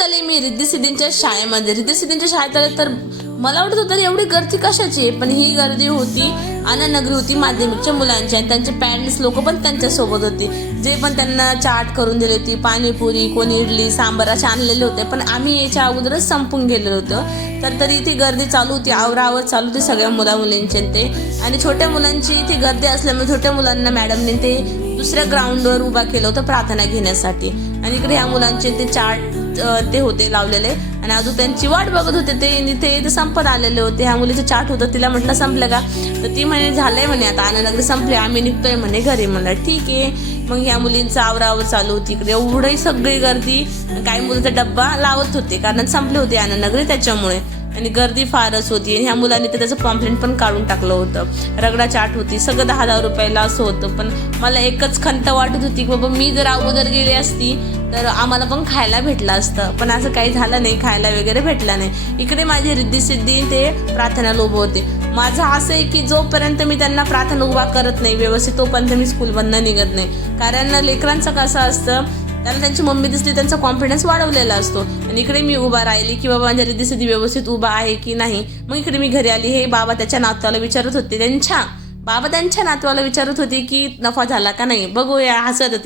आज आले मी रिद्धी सिद्धींच्या शाळेमध्ये. रिद्धी सिद्धींच्या शाळेत आले तर मला वाटत होतं एवढी गर्दी कशाची आहे, पण ही गर्दी होती आनंदनगरी होती माध्यमिकच्या मुलांची आणि त्यांचे पॅरेंट्स लोक पण त्यांच्यासोबत होते, जे पण त्यांना चाट करून दिली होती, पाणीपुरी, कोणी इडली सांबार असे आणलेले होते. पण आम्ही याच्या अगोदरच संपून गेलेलो होतो, तर तरी इथे गर्दी चालू होती, आवरावर चालू होती सगळ्या मुलींचे ते. आणि छोट्या मुलांची इथे गर्दी असल्यामुळे छोट्या मुलांना मॅडमने ते दुसऱ्या ग्राउंडवर उभा केलं होतं प्रार्थना घेण्यासाठी. आणि इकडे ह्या मुलांचे ते चार्ट ते होते लावलेले आणि अजून त्यांची वाट बघत होते ते संपत आलेले होते. ह्या मुलीचं चाट होतं, तिला म्हटलं संपलं का, तर ती म्हणे झालंय म्हणे आता आनंदनगरी संपले, आम्ही निघतोय म्हणे घरी. म्हणलं ठीक आहे. मग ह्या मुलींचं आवरावर चालू होती, इकडे एवढी सगळी गर्दी. काही मुलीचा डब्बा लावत होते कारण संपले होते आनंदनगरी त्याच्यामुळे, आणि गर्दी फारच होती. ह्या मुलांनी तर त्याचं पॉम्पलेट पण काढून टाकलं होतं. रगडा चाट होती, सगळं 10-10 रुपयाला असं होतं. पण मला एकच खंत वाटत होती की बाबा मी जर अगोदर गेली असती तर आम्हाला पण खायला भेटलं असतं, पण असं काही झालं नाही, खायला वगैरे भेटला नाही. इकडे माझी रिद्धी सिद्धी ते प्रार्थनाला उभं होते. माझं असं आहे की जोपर्यंत मी त्यांना प्रार्थना उभा करत नाही व्यवस्थित तोपर्यंत मी स्कूलमधनं निघत नाही. कारण लेकरांचं कसं असतं, त्याला त्यांची मम्मी दिसली त्यांचा कॉन्फिडन्स वाढवलेला असतो. आणि इकडे मी उभा राहिली की बाबा माझ्या रिद्धी सिद्धी व्यवस्थित उभा आहे की नाही. मग इकडे मी घरी आली. हे बाबा त्याच्या नातवाला विचारत होते, त्यांच्या नातवाला विचारत होते की नफा झाला का नाही, बघूया, हसत होते.